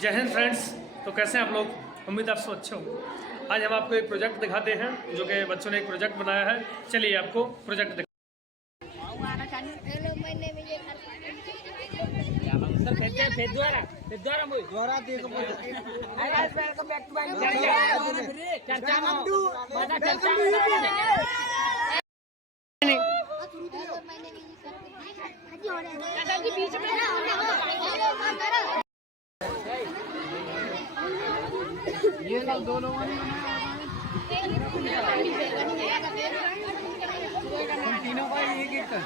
जय हिंद फ्रेंड्स। तो कैसे हैं आप लोग? उम्मीद आप सब अच्छे होंगे। आज हम आपको एक प्रोजेक्ट दिखाते हैं जो कि बच्चों ने एक प्रोजेक्ट बनाया है। चलिए आपको प्रोजेक्ट दिखा। ये सब दो लोगों ने तीनों का एक एक कर।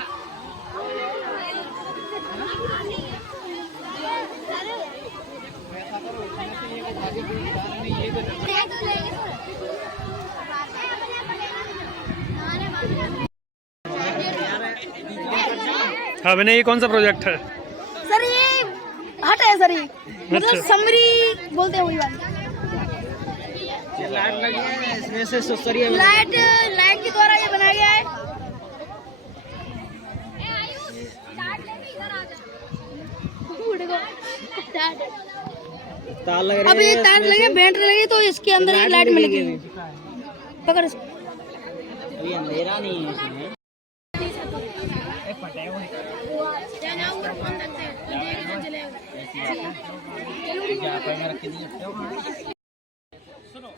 ऐसा करो इसमें से ये भाजी नहीं ये दे। हाँ विनय, ये कौन सा प्रोजेक्ट है? सर ये हट है सर, ये मतलब समरी बोलते हैं वही वाली। लाइट लगी है इसमें से सुसरी लाइट के द्वारा ये बनाया गया है। तार लग रही है। अब ये तार लगे, बैटरी लगी तो इसके अंदर एक लाइट मिलेगी। पकड़ इसको। अभी अंधेरा नहीं है इसमें। सुनो,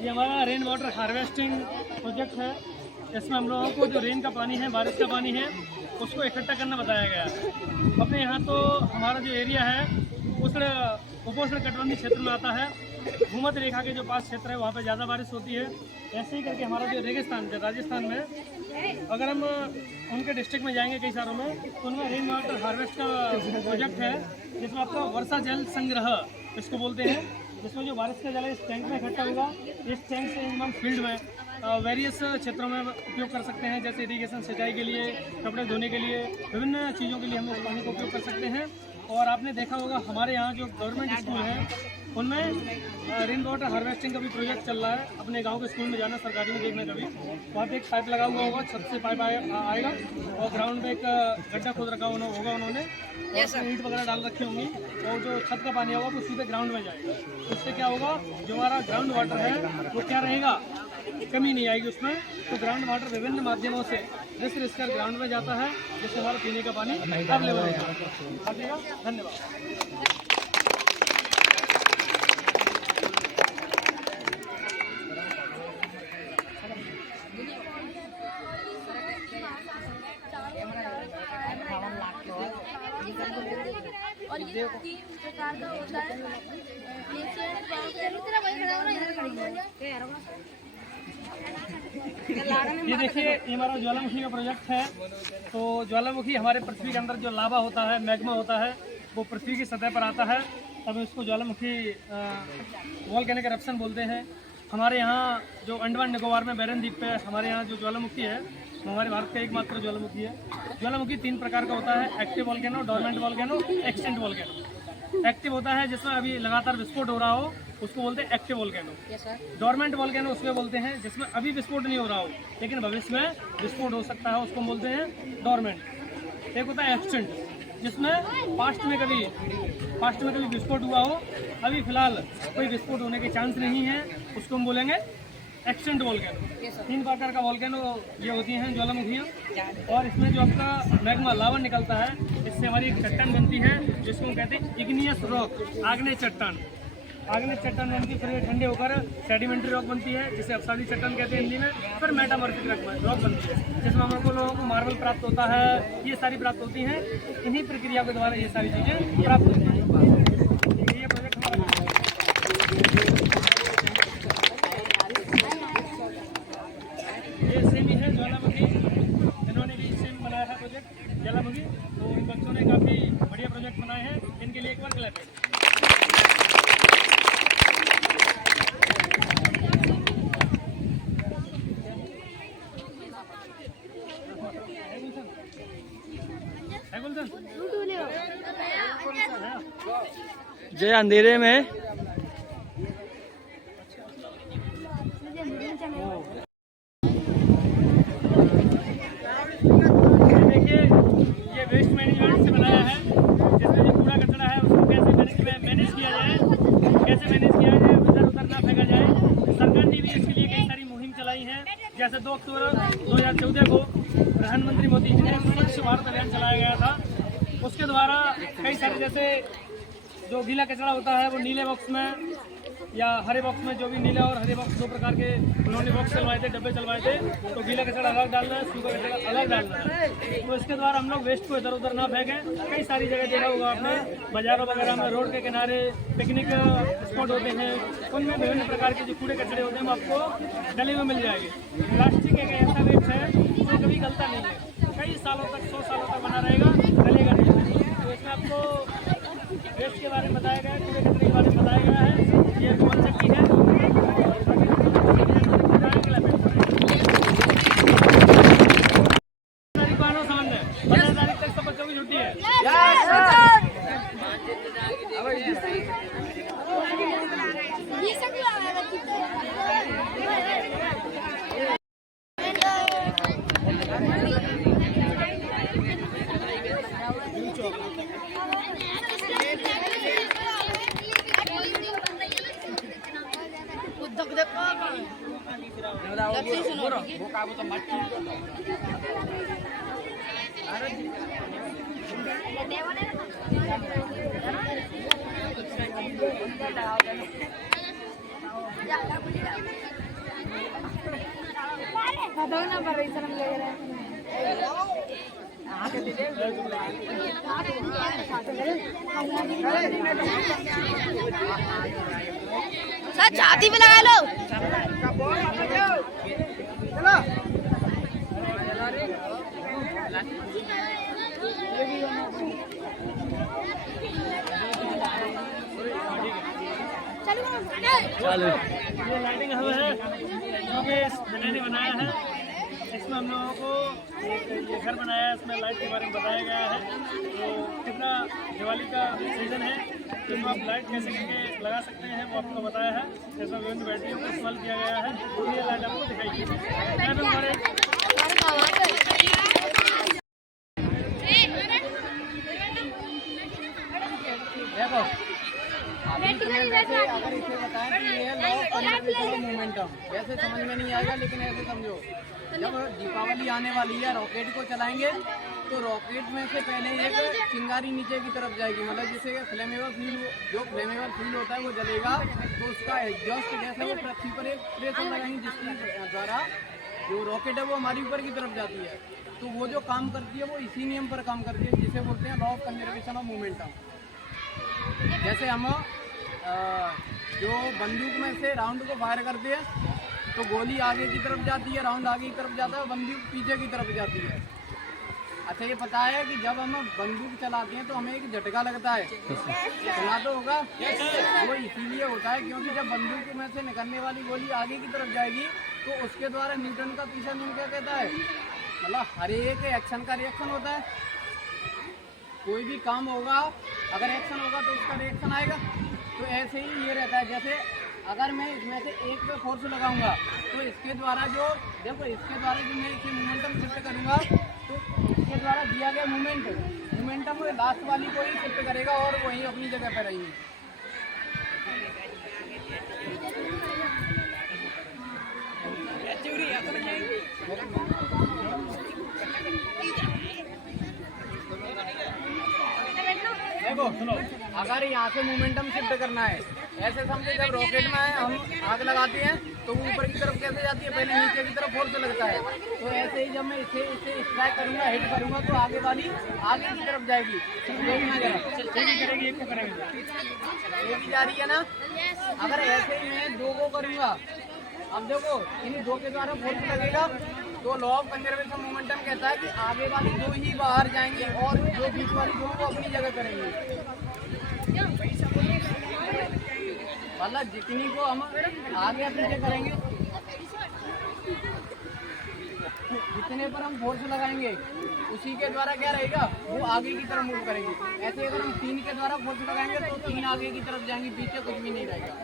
ये हमारा रेन वाटर हार्वेस्टिंग प्रोजेक्ट है। इसमें हम लोगों को जो रेन का पानी है, बारिश का पानी है, उसको इकट्ठा करना बताया गया है। अपने यहाँ तो हमारा जो एरिया है उपोष्ण कटिबंधीय क्षेत्र में आता है। भूमध्य रेखा के जो पास क्षेत्र है वहाँ पे ज़्यादा बारिश होती है। ऐसे ही करके हमारा जो रेगिस्तान राजस्थान में, अगर हम उनके डिस्ट्रिक्ट में जाएंगे कई सारों में, तो उनमें रेन वाटर हार्वेस्ट का प्रोजेक्ट है जिसमें आपका वर्षा जल संग्रह इसको बोलते हैं। जिसमें जो बारिश का जल है इस टैंक में इकट्ठा होगा। इस टैंक से हम फील्ड में वेरियस क्षेत्रों में उपयोग कर सकते हैं, जैसे इरीगेशन, सिंचाई के लिए, कपड़े धोने के लिए, विभिन्न चीज़ों के लिए हम इस पानी का उपयोग कर सकते हैं। और आपने देखा होगा हमारे यहाँ जो गवर्नमेंट स्कूल है उनमें रेन वाटर हार्वेस्टिंग का भी प्रोजेक्ट चल रहा है। अपने गांव के स्कूल में जाना, सरकारी में देखना कभी, वहाँ पे एक पाइप लगा हुआ होगा, छत से पाइप आएगा और ग्राउंड में एक गड्ढा खोद रखा होगा उन्होंने, और ईंट वगैरह डाल रखी होंगी, और जो छत का पानी होगा वो सीधे ग्राउंड में जाएगा। इससे क्या होगा, जो हमारा ग्राउंड वाटर है वो क्या रहेगा, कमी नहीं आएगी उसमें। तो ग्राउंड वाटर विभिन्न माध्यमों से रिस कर ग्राउंड में जाता है, जिससे हमारा पीने का पानी अवेलेबल होगा। धन्यवाद। और ये 3 प्रकार का होता है। ये देखिए, ये हमारा ज्वालामुखी का प्रोजेक्ट है। तो ज्वालामुखी हमारे पृथ्वी के अंदर जो लावा होता है, मैग्मा होता है, वो पृथ्वी की सतह पर आता है, तब इसको ज्वालामुखी वोल्केनिक एरप्शन बोलते हैं। हमारे यहाँ जो अंडमान निकोबार में बैरन द्वीप पे हमारे यहाँ जो ज्वालामुखी है, हमारे भारत का एकमात्र ज्वालामुखी है। ज्वालामुखी 3 प्रकार का होता है: active volcano, dormant volcano, extinct volcano. Active होता है जिसमें अभी लगातार विस्फोट हो रहा हो, उसको बोलते हैं एक्टिव वोल्केनो। डोरमेंट वोल्केनो उसमें बोलते हैं जिसमें अभी विस्फोट नहीं हो रहा हो लेकिन भविष्य में विस्फोट हो सकता है, उसको बोलते हैं डोरमेंट। एक होता है एक्सटिंक्ट, जिसमें पास्ट में कभी विस्फोट हुआ हो, अभी फिलहाल कोई विस्फोट होने के चांस नहीं है, उसको हम बोलेंगे एक्सटिंक्ट वोल्केनो। 3 प्रकार का वोल्केनो ये होती हैं ज्वालामुखियाँ। और इसमें जो आपका मैग्मा लावा निकलता है, इससे हमारी एक चट्टान बनती है जिसको हम कहते हैं इग्नियस रॉक, आग्नेय चट्टान। आग्नेय चट्टान बनती है, फिर ये ठंडे होकर सेडिमेंट्री रॉक बनती है, जिसे अपसादी चट्टान कहते हैं हिंदी में। फिर मेटामॉर्फिक रॉक बनती है, जिसमें हम लोगों को मार्बल प्राप्त होता है। ये सारी प्राप्त होती हैं, इन्हीं प्रक्रिया के द्वारा ये सारी चीज़ें प्राप्त होती हैं। ये प्रोजेक्ट हमारा सेम ही है, ज्वालामुखी। इन्होंने भी सेम बनाया है प्रोजेक्ट ज्वालामुखी। तो इन बच्चों ने काफ़ी बढ़िया प्रोजेक्ट बनाए हैं, इनके लिए एक बार क्लैप है। जय अंधेरे में देखिए, ये वेस्ट मैनेजमेंट से बनाया है, जिसमें जो कूड़ा कचरा है उसको कैसे मैनेज जैसे 2 अक्टूबर 2014 को प्रधानमंत्री मोदी जी ने स्वच्छ भारत अभियान चलाया गया था, उसके द्वारा कई सारे जैसे जो गीला कचरा होता है वो नीले बॉक्स में या हरे बॉक्स में, जो भी नीले और हरे बॉक्स 2 प्रकार के उन्होंने बॉक्स चलवाए थे, डब्बे चलवाए थे। तो गीला कचरा अलग डालना है, सूखा कचरा अलग डालना है। तो इसके द्वारा हम लोग वेस्ट को इधर उधर ना फेंकें। कई सारी जगह देखा होगा आपने, बाजारों वगैरह में, रोड के किनारे पिकनिक स्पॉट होते हैं, उनमें विभिन्न प्रकार के जो कूड़े कचरे होते हैं वो आपको डले हुए मिल जाएंगे। प्लास्टिक एक ऐसा वेस्ट है जो कभी गलता नहीं है, कई सालों तक 100 सालों तक बना रहेगा, गलेगा नहीं। तो इसमें आपको वेस्ट के बारे में बताया गया है, कूड़े कचरे के बारे में बताया गया है। ये कौन सा की है सामने 15 तारीख तक सब बच्चों की छुट्टी है। सर छाती पे लगा लो। ये लाइटिंग हब है जो कि इस बिना ने बनाया है। इसमें हम लोगों को ये घर बनाया है, इसमें लाइट के बारे में बताया गया है। तो कितना दिवाली का सीजन है तो इसमें आप लाइट कैसे करके लगा सकते हैं वो आपको बताया है। जैसा विभिन्न बैटरियों का इस्तेमाल किया गया है, ये लाइट आपको दिखाई। देखो अभी तुम्हें जैसे अगर इसे बताएं कि ये law of conservation of momentum, वैसे समझ में नहीं आएगा, लेकिन ऐसे समझो, जब दीपावली आने वाली है, रॉकेट को चलाएंगे तो रॉकेट में से पहले एक चिंगारी नीचे की तरफ जाएगी, मतलब जिससे फ्लेमेबल फ्यूल, जो फ्लेमेबल फ्यूल होता है वो जलेगा, तो उसका एग्जॉस्ट गैस है वो पृथ्वी पर एक प्रेशर लगाएंगे, जिसके द्वारा जो रॉकेट है वो हमारी ऊपर की तरफ जाती है। तो वो जो काम करती है वो इसी नियम पर काम करती है, जिसे बोलते हैं law of conservation of momentum. जैसे हम जो बंदूक में से राउंड को फायर करते हैं तो गोली आगे की तरफ जाती है, राउंड आगे की तरफ जाता है, बंदूक पीछे की तरफ जाती है। अच्छा ये पता है कि जब हम बंदूक चलाते हैं तो हमें एक झटका लगता है, सुना तो होगा। वो इसीलिए होता है क्योंकि जब बंदूक में से निकलने वाली गोली आगे की तरफ जाएगी तो उसके द्वारा न्यूटन का तीसरा नियम क्या कहता है, मतलब हर एक एक्शन का रिएक्शन होता है। कोई भी काम होगा, अगर एक्शन होगा तो उसका रिएक्शन आएगा। तो ऐसे ही ये रहता है, जैसे अगर मैं इसमें से एक पे फोर्स लगाऊंगा तो इसके द्वारा जो देखो, इसके द्वारा जो मैं इसे मोमेंटम शिफ्ट करूंगा तो इसके द्वारा दिया गया मोमेंटम लास्ट वाली को ही शिफ्ट करेगा और वही अपनी जगह पर रहेंगी। देखो सुनो, अगर यहाँ से मोमेंटम शिफ्ट करना है, ऐसे समझो जब रॉकेट में हम आग लगाते हैं तो वो ऊपर की तरफ कैसे जाती है, पहले नीचे की तरफ फोर्स लगता है। तो ऐसे ही जब मैं इसे स्ट्राइक करूंगा, हिट करूंगा तो आगे वाली आगे की तरफ जाएगी। देखना जरा, एक ही जा रही है ना। अगर ऐसे ही मैं दो को करूंगा, अब देखो इन दो के द्वारा फोर्स लगेगा तो लॉ ऑफ कंजर्वेशन मोमेंटम कहता है कि आगे वाली दो ही बाहर जाएंगी और जो बीच वाली दो को अपनी जगह करेंगे। मतलब जितनी को हम आगे पीछे करेंगे, जितने पर हम फोर्स लगाएंगे उसी के द्वारा क्या रहेगा, वो आगे की तरफ मूव करेंगे। ऐसे अगर हम 3 के द्वारा फोर्स लगाएंगे तो 3 आगे की तरफ जाएंगे, पीछे कुछ भी नहीं रहेगा।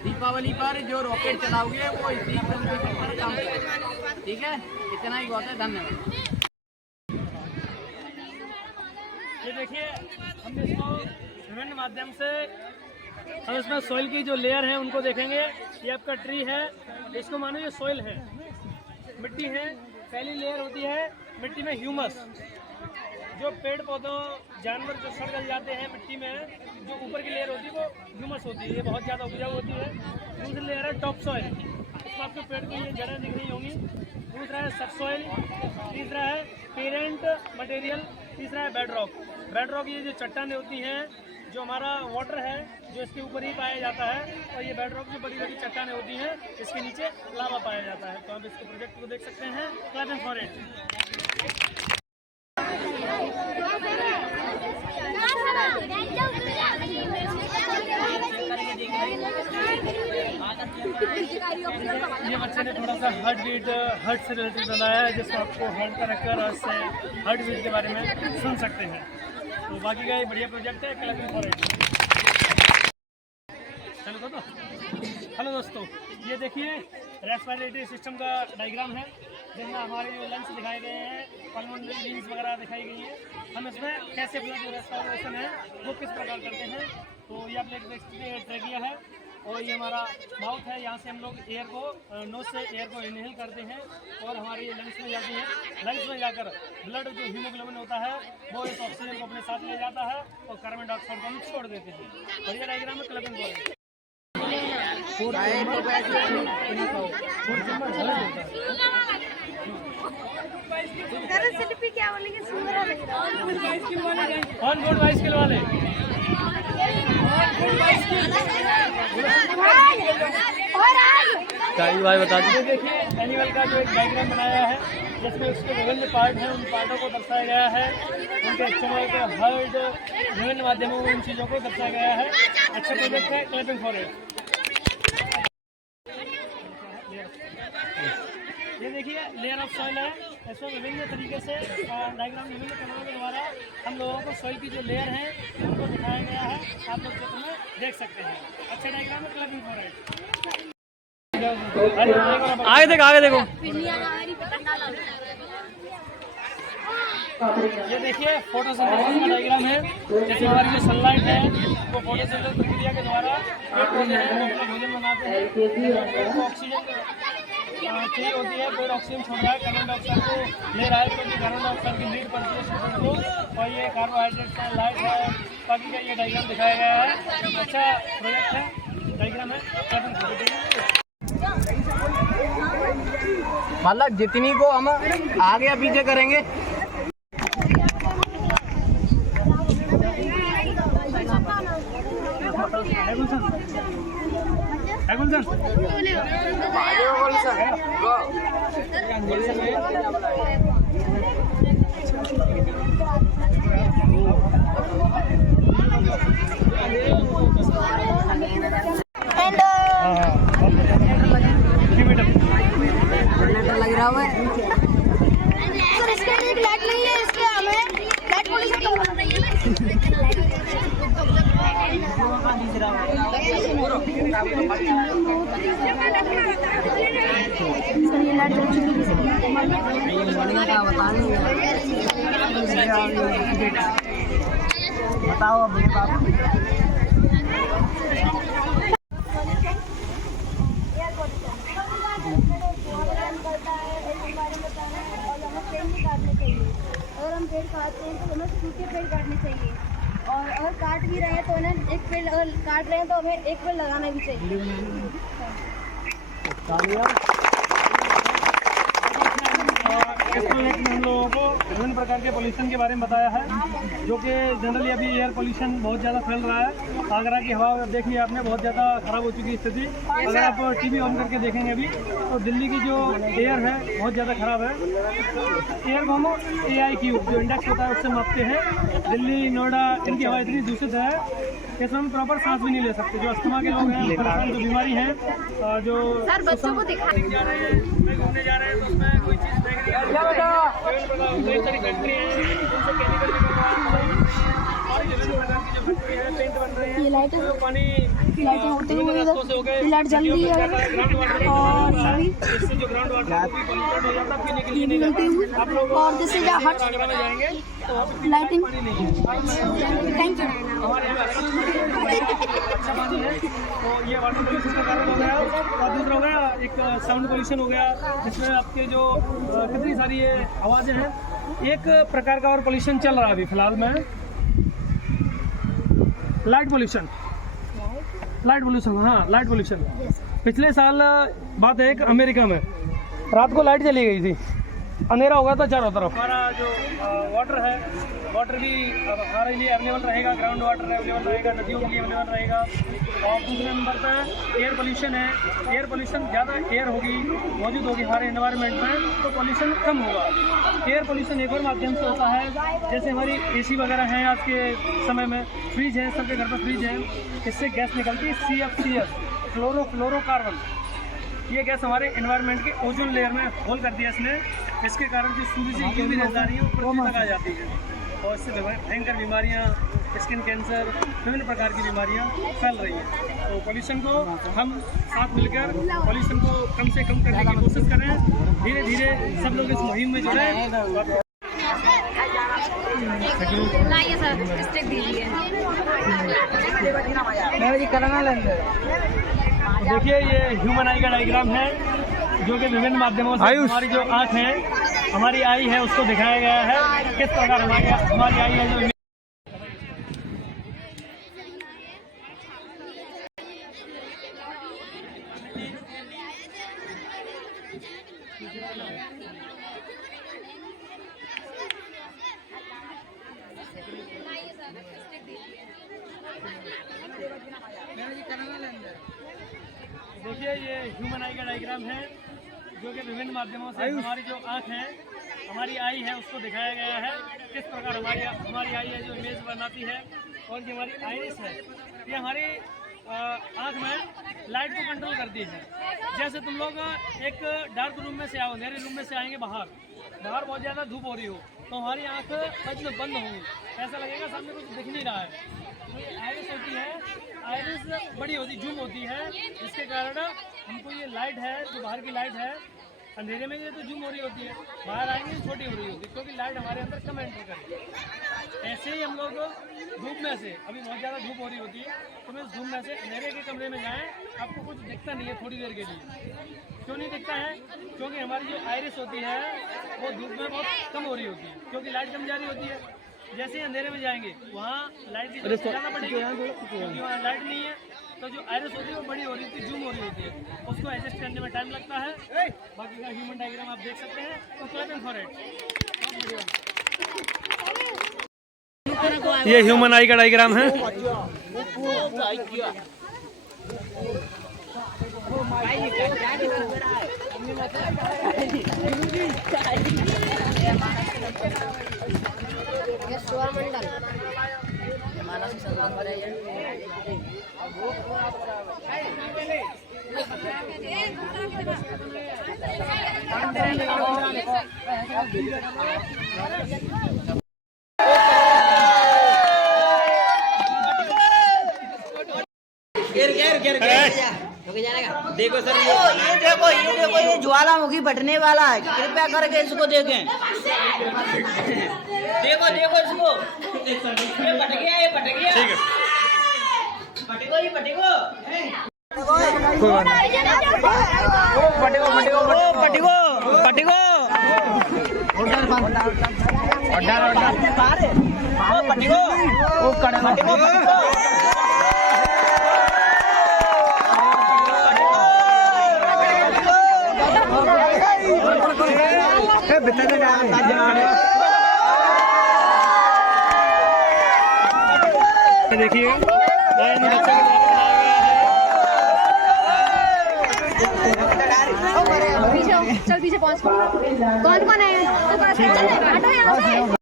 दीपावली पर जो रॉकेट चलाओगे वो इसी प्रिंसिपल पर काम करेगा। ठीक है, इतना ही बहुत है। धन्यवाद। ये देखिए, हमने इसको विभिन्न माध्यम से हम इसमें सॉइल की जो लेयर है उनको देखेंगे। ये आपका ट्री है, इसको मानो ये सॉइल है, मिट्टी है। पहली लेयर होती है मिट्टी में ह्यूमस, जो पेड़ पौधों जानवर जो सड़ गल जाते हैं मिट्टी में, जो ऊपर की लेयर होती है वो ह्यूमस होती है, ये बहुत ज़्यादा उपजाऊ होती है। दूसरी लेयर है टॉप सॉइल, इसमें आपको पेड़ की ये जड़ें दिख रही होंगी। दूसरा है सब सॉइल, तीसरा है पेरेंट मटेरियल, तीसरा है बेड रॉक। बेड रॉक ये जो चट्टानें होती हैं, जो हमारा वाटर है जो इसके ऊपर ही पाया जाता है, और ये बेड रॉक जो बड़ी बड़ी चट्टानें होती हैं इसके नीचे लावा पाया जाता है। तो आप इसके प्रोजेक्ट को देख सकते हैं, क्लैपिंग फॉर इट। ये बच्चे ने थोड़ा सा हार्ट से रिलेटेड बनाया है, जिसको आपको हार्ट का रखकर और से हार्ट बीट के बारे में सुन सकते हैं। तो बाकी का ये बढ़िया प्रोजेक्ट है, क्लैपिंग फॉर इट। चलो तो हेलो दोस्तों, ये देखिए रेस्पिरेटरी सिस्टम का डायग्राम है, जिसमें हमारे जो लंग्स दिखाए गए हैं, पल्मोनरी वेन्स वगैरह दिखाई गई हैं। हम इसमें कैसे अपना जो रेस्पिरेशन है वो किस प्रकार करते हैं। तो ये आप देख सकते हैं, ट्रेकिया है, और ये हमारा माउथ है। यहाँ से हम लोग एयर को नोज से एयर को इनहेल करते हैं और हमारे ये लंग्स में जाती है। लंग्स में जाकर ब्लड जो हीमोग्लोबिन होता है वो इस ऑक्सीजन को अपने साथ ले जाता है और कार्बन डाइऑक्साइड को हम छोड़ देते हैं। बढ़िया डायग्राम है, क्लबिंग बॉल। क्या बोलेंगे, ऑन बोर्ड बाइसिकल वाले भाई बता दीजिए। देखिए एनिमल का जो एक डायग्राम बनाया है, जिसमें उसके विभिन्न पार्ट हैं, उन पार्टों को दर्शाया गया है, उनके चमक, हर्ट, विभिन्न माध्यमों में उन चीज़ों को दर्शाया गया है। अच्छा प्रोजेक्ट है, क्लैपिंग फॉर इट। ये देखिए लेयर ऑफ सॉइल है, इसमें विभिन्न तरीके से डायग्राम विभिन्न कलरों के द्वारा हम लोगों को सॉइल की जो लेयर है उनको दिखाया गया है। आप लोग चित्र में देख सकते हैं। अच्छा डायग्राम है, क्लबिंग फॉर इट। आगे देखो, आगे देखो। ये देखिए फोटोसिंथेसिस का डायग्राम है, जैसे हमारी जो सनलाइट है वो फोटोसिंथेसिस प्रक्रिया के द्वारा पेड़ पौधे हैं वो अपना भोजन बनाते हैं। ऑक्सीजन चाहिए होती है, पेड़ ऑक्सीजन छोड़ रहा है, कार्बन डाइऑक्साइड को ले रहा है, क्योंकि कार्बन डाइऑक्साइड की नीड पड़ती है सूरज को, और ये कार्बोहाइड्रेट है, लाइट है, बाकी का ये डायग्राम दिखाया गया है। अच्छा प्रोजेक्ट है, डायग्राम है। मतलब जितनी को हम आगे या पीछे करेंगे, लग रहा है सर, इसके लिए एक लाइट नहीं है, इसके हमें लाइट पोल्यूशन करवाना चाहिए। बताओ अब अगर हम पेड़ काटते हैं तो हमें सूखे पेड़ काटने चाहिए, और अगर काट भी रहे हैं तो उन्हें एक पेड़, अगर काट रहे हैं तो हमें एक पेड़ लगाना भी चाहिए। इस प्रोजेक्ट में हम लोगों को विभिन्न प्रकार के पोल्यूशन के बारे में बताया है, जो कि जनरली अभी एयर पोल्यूशन बहुत ज़्यादा फैल रहा है। आगरा की हवा देखिए आपने, बहुत ज़्यादा खराब हो चुकी है स्थिति। अगर आप टीवी ऑन करके देखेंगे अभी तो दिल्ली की जो एयर है बहुत ज़्यादा खराब है। एयर को हम AIQ जो इंडेक्स होता है उससे मापते हैं। दिल्ली, नोएडा, इनकी हवा इतनी दूषित है कि इसमें हम प्रॉपर सांस भी नहीं ले सकते। जो अस्थमा के लोग हैं, जो बीमारी है, जो बच्चों को दिखाने जा रहे हैं, घूमने जा रहे हैं, तो उसमें कोई चीज़ देख रही है, कई सारी फैक्ट्री है, उनसे केमिकल और विभिन्न प्रकार की जो फैक्ट्री है, पेंट बन रहे हैं, जो पानी रास्तों से हो गए, लाइट जल रही है ग्राउंड वाटर और इससे जो ग्राउंड वाटर पॉल्यूटेड हो जाता है, पीने के लिए नहीं रहता। आप लोग और जैसे आगरा में जाएंगे तो लाइटिंग। पानी नहीं है। Thank you. हमारे यहाँ अच्छा पानी है। तो ये वाटर पोल्यूशन का कारण हो गया। और दूसरा हो गया एक साउंड पोल्यूशन हो गया, जिसमें आपके जो कितनी सारी ये आवाज़ें हैं। एक प्रकार का और पोल्यूशन चल रहा है अभी फिलहाल में, लाइट पोल्यूशन। हाँ, लाइट पोल्यूशन। पिछले साल बात है, एक अमेरिका में रात को लाइट चली गई थी, अंधेरा हो गया था चारों तरफ। हमारा जो वाटर है, वाटर भी हमारे लिए अवेलेबल रहेगा, ग्राउंड वाटर अवेलेबल रहेगा, नदियों के लिए अवेलेबल रहेगा। और दूसरे नंबर पर एयर पोल्यूशन है। एयर पोल्यूशन, ज़्यादा एयर होगी, मौजूद होगी हमारे एनवायरनमेंट में, तो पोल्यूशन कम होगा। एयर पोल्यूशन एक और माध्यम से होता है, जैसे हमारी AC वगैरह हैं आज के समय में, फ्रिज है, सबके घर पर फ्रिज है, इससे गैस निकलती है CFCS, क्लोरोफ्लोरोकार्बन। ये गैस हमारे एनवायरनमेंट के ओजोन लेयर में होल कर दिया इसने। इसके कारण जो सूर्य से UV रेज़ आ रही है वो पृथ्वी तक आ जाती है, और इससे भयंकर बीमारियाँ, स्किन कैंसर, विभिन्न प्रकार की बीमारियाँ फैल रही हैं। तो पोल्यूशन को हम साथ मिलकर पोल्यूशन को कम से कम करने की कोशिश करें। धीरे धीरे सब लोग इस मुहिम में जुड़ें। देखिए, ये ह्यूमन आई का डायग्राम है, जो कि विभिन्न माध्यमों से हमारी जो आँख है, हमारी आई है, उसको दिखाया गया है किस प्रकार हमारी आई है जो देखिए, ये ह्यूमन आई का डायग्राम है, जो कि विभिन्न माध्यमों से हमारी जो आँख है, हमारी आई है, उसको दिखाया गया है किस प्रकार हमारी आई है जो इमेज बनाती है। और जो हमारी आइरिस है, ये हमारी आँख में लाइट को कंट्रोल करती है। जैसे तुम लोग एक डार्क रूम में से आओ, अंधेरे रूम में से आएंगे, बाहर बहुत ज़्यादा धूप हो रही हो, तो हमारी आँख सच में बंद होगी, ऐसा लगेगा सामने कुछ दिख नहीं रहा है। तो ये आइरिस होती है, आइरिस बड़ी होती, जूम होती है, जिसके कारण हमको ये लाइट है, जो बाहर की लाइट है, अंधेरे में ये तो जूम हो रही होती है, बाहर आएंगे छोटी हो रही होती है, क्योंकि लाइट हमारे अंदर कम एंटर करती है। ऐसे ही हम लोग धूप में से, अभी बहुत ज़्यादा धूप हो रही होती है, तो हम इस धूप में से अंधेरे के कमरे में जाएँ, आपको कुछ दिखता नहीं है थोड़ी देर के लिए। क्यों नहीं दिखता है? क्योंकि हमारी जो आइरिस होती है वो धूप में बहुत कम हो रही होती है, क्योंकि लाइट कम जा रही होती है। जैसे ही अंधेरे में जाएंगे, वहाँ लाइट की ज़्यादा पड़ेगी, क्योंकि वहाँ लाइट नहीं है, तो जो आइरिस होती है वो बड़ी हो रही होती है, जूम हो रही होती है, उसको एडजस्ट करने में टाइम लगता है। बाकी का ह्यूमन डायग्राम आप देख सकते हैं, तो क्लैपिंग फॉर इट। ये ह्यूमन आई का डायग्राम है। देखो सर, ये ज्वालामुखी फटने वाला है, कृपया करके इसको देखें। देखो इसको, ये फट गया, ये फट गया। ठीक है, फटेगो, ये फटेगो। देखिए, चल पीछे पहुंच। कौन है? तो चल, हटो यहाँ से।